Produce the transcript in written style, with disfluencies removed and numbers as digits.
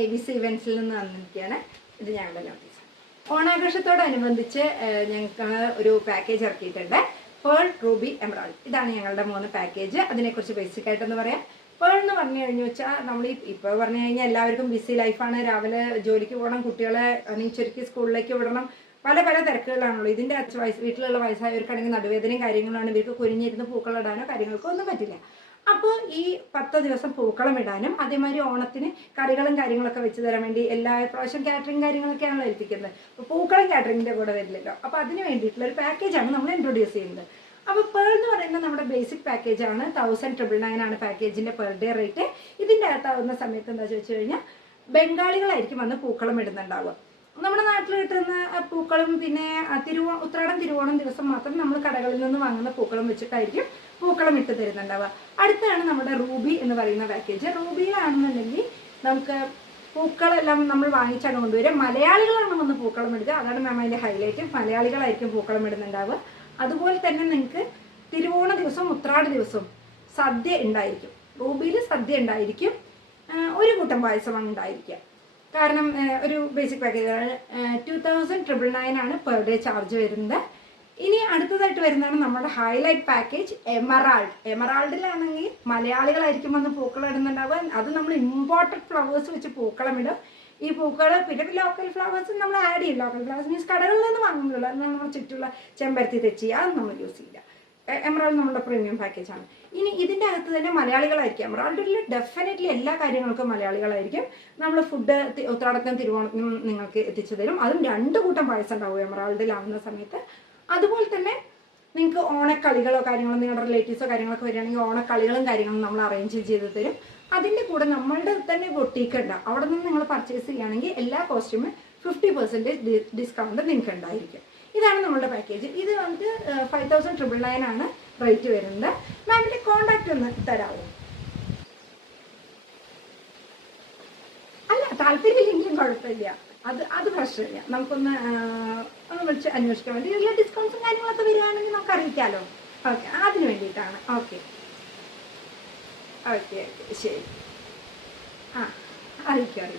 ABC ഇവൻസിൽ നിന്ന് വന്നിരിക്കുകയാണ്. ഇത് ഞങ്ങളുടെ നോട്ടീസ്. ഓണാഘോഷത്തോടനുബന്ധിച്ച് ഞങ്ങൾക്ക് ഒരു പാക്കേജ് ഇറക്കിയിട്ടുണ്ട്. Pearl, Ruby, emerald. ഇതാണ് ഞങ്ങളുടെ 3 പാക്കേജ്. അതിനെക്കുറിച്ച് ബേസിക് ആയിട്ടൊന്ന് പറയാം. പേൾ എന്ന് പറഞ്ഞു കഴിഞ്ഞു വെച്ചാൽ നമ്മൾ ഇപ്പോൾ പറഞ്ഞു കഴിഞ്ഞാൽ എല്ലാവർക്കും ബിസി ലൈഫാണ്. രാവിലെ ജോലിക്ക് പോകണം, കുട്ടികളെ ചുരുക്കി സ്കൂളിലേക്ക് വിടണം, പല പല തിരക്കുകളാണല്ലോ. ഇതിൻ്റെ വീട്ടിലുള്ള വയസ്സായവർക്കാണെങ്കിൽ നടുവേദനയും കാര്യങ്ങളാണ്. ഇവർക്ക് കുനിഞ്ഞിരുന്ന് പൂക്കളിടാനോ കാര്യങ്ങൾക്കോ ഒന്നും പറ്റില്ല. അപ്പോൾ ഈ 10 ദിവസം പൂക്കളം ഇടാനും അതേമാതിരി ഓണത്തിന് കറികളും കാര്യങ്ങളൊക്കെ വെച്ച് തരാൻ വേണ്ടി എല്ലാ പ്രാവശ്യം കാറ്ററിംഗ് കാര്യങ്ങളൊക്കെയാണല്ലോ ഏൽപ്പിക്കുന്നത്. അപ്പോൾ പൂക്കളം കാറ്ററിങ്ങിൻ്റെ കൂടെ വരില്ലല്ലോ. അപ്പോൾ അതിന് വേണ്ടിയിട്ടുള്ള ഒരു പാക്കേജാണ് നമ്മൾ ഇൻട്രൊഡ്യൂസ് ചെയ്യുന്നത്. അപ്പോൾ പേൾ എന്ന് പറയുന്നത് നമ്മുടെ ബേസിക് പാക്കേജാണ്. 1999 ആണ് പാക്കേജിൻ്റെ പെർ ഡേ റേറ്റ്. ഇതിൻ്റെ അകത്താവുന്ന സമയത്ത് എന്താ ചോദിച്ചു കഴിഞ്ഞാൽ ബംഗാളികളായിരിക്കും വന്ന് പൂക്കളം ഇടുന്നുണ്ടാവുക. നമ്മുടെ നാട്ടിൽ കിട്ടുന്ന പൂക്കളും പിന്നെ ഉത്രാടം തിരുവോണം ദിവസം മാത്രം നമ്മൾ കടകളിൽ നിന്ന് വാങ്ങുന്ന പൂക്കളം വെച്ചിട്ടായിരിക്കും പൂക്കളം ഇട്ട് തരുന്നുണ്ടാവുക. അടുത്താണ് നമ്മുടെ റൂബി എന്ന് പറയുന്ന പാക്കേജ്. റൂബിയിലാണെന്നുണ്ടെങ്കിൽ നമുക്ക് പൂക്കളെല്ലാം നമ്മൾ വാങ്ങിച്ചാണ് കൊണ്ടുവരിക. മലയാളികളാണ് വന്ന് പൂക്കളം ഇടുക. അതാണ് മാം അതിൻ്റെ ഹൈലൈറ്റ്. മലയാളികളായിരിക്കും പൂക്കളം ഇടുന്നുണ്ടാവുക. അതുപോലെ തന്നെ നിങ്ങൾക്ക് തിരുവോണ ദിവസവും ഉത്രാട ദിവസവും സദ്യ ഉണ്ടായിരിക്കും. റൂബിയിൽ സദ്യ ഉണ്ടായിരിക്കും. ഒരു കൂട്ടം പായസമാണ് ഉണ്ടായിരിക്കുക. കാരണം ഒരു ബേസിക് പാക്കേജാണ്. 2999 ആണ് പെർ ഡേ ചാർജ് വരുന്നത്. ഇനി അടുത്തതായിട്ട് വരുന്നതാണ് നമ്മുടെ ഹൈലൈറ്റ് പാക്കേജ് എമറാൾഡ്. എമറാൾഡിലാണെങ്കിൽ മലയാളികളായിരിക്കും വന്ന് പൂക്കളം ഇടുന്നുണ്ടാവുക. അത് നമ്മൾ ഇമ്പോർട്ടഡ് ഫ്ലവേഴ്സ് വെച്ച് പൂക്കളം ഇടും. ഈ പൂക്കൾ പിന്നെ ലോക്കൽ ഫ്ലവേഴ്സ് നമ്മൾ ആഡ് ചെയ്യും. ലോക്കൽ ഫ്ലവേഴ്സ് മീൻസ് കടകളിൽ നിന്ന് വാങ്ങുന്നില്ല. നമ്മൾ ചുറ്റുള്ള ചെമ്പരത്തി തെച്ചി അതൊന്നും നമ്മൾ യൂസ് ചെയ്യില്ല. എമറാൾഡ് നമ്മുടെ പ്രീമിയം പാക്കേജാണ്. ഇനി ഇതിൻ്റെ അകത്ത് തന്നെ മലയാളികളായിരിക്കും. എമറാൾഡിൽ ഡെഫിനറ്റ്ലി എല്ലാ കാര്യങ്ങൾക്കും മലയാളികളായിരിക്കും. നമ്മൾ ഫുഡ് ഉത്രാടത്തിനും തിരുവോണത്തിനും നിങ്ങൾക്ക് എത്തിച്ചു തരും. അതും 2 കൂട്ടം പായസം ഉണ്ടാവും എമറാൾഡിലാവുന്ന സമയത്ത്. അതുപോലെ തന്നെ നിങ്ങൾക്ക് ഓണക്കളികളോ കാര്യങ്ങളോ നിങ്ങളുടെ റിലേറ്റീവ്സോ കാര്യങ്ങളൊക്കെ വരികയാണെങ്കിൽ ഓണക്കളികളും കാര്യങ്ങളും നമ്മൾ അറേഞ്ച് ചെയ്ത് തരും. അതിൻ്റെ കൂടെ നമ്മളുടെ തന്നെ ബൊട്ടീക്ക് ഉണ്ടാവും. അവിടെ നിന്ന് നിങ്ങൾ പർച്ചേസ് ചെയ്യുകയാണെങ്കിൽ എല്ലാ കോസ്റ്റ്യൂമും 50% ഡിസ്കൗണ്ട് നിങ്ങൾക്ക് ഉണ്ടായിരിക്കും. ഇതാണ് നമ്മളുടെ പാക്കേജ്. ഇത് വന്നിട്ട് 5999 ആണ് റേറ്റ് വരുന്നത്. മാമിൻ്റെ കോണ്ടാക്ട് ഒന്ന് തരാമോ? അല്ല, താല്പര്യമില്ലെങ്കിലും കുഴപ്പമില്ല. അത് പ്രശ്നമില്ല. നമുക്കൊന്ന് വിളിച്ച് അന്വേഷിക്കാൻ വേണ്ടി എല്ലാ ഡിസ്കൗണ്ട്സും കാര്യങ്ങളൊക്കെ വരികയാണെങ്കിൽ നമുക്ക് അറിയിക്കാമല്ലോ. ഓക്കെ, അതിന് വേണ്ടിയിട്ടാണ്. ഓക്കെ ഓക്കെ ഓക്കെ ശരി. അറിയിക്കാം.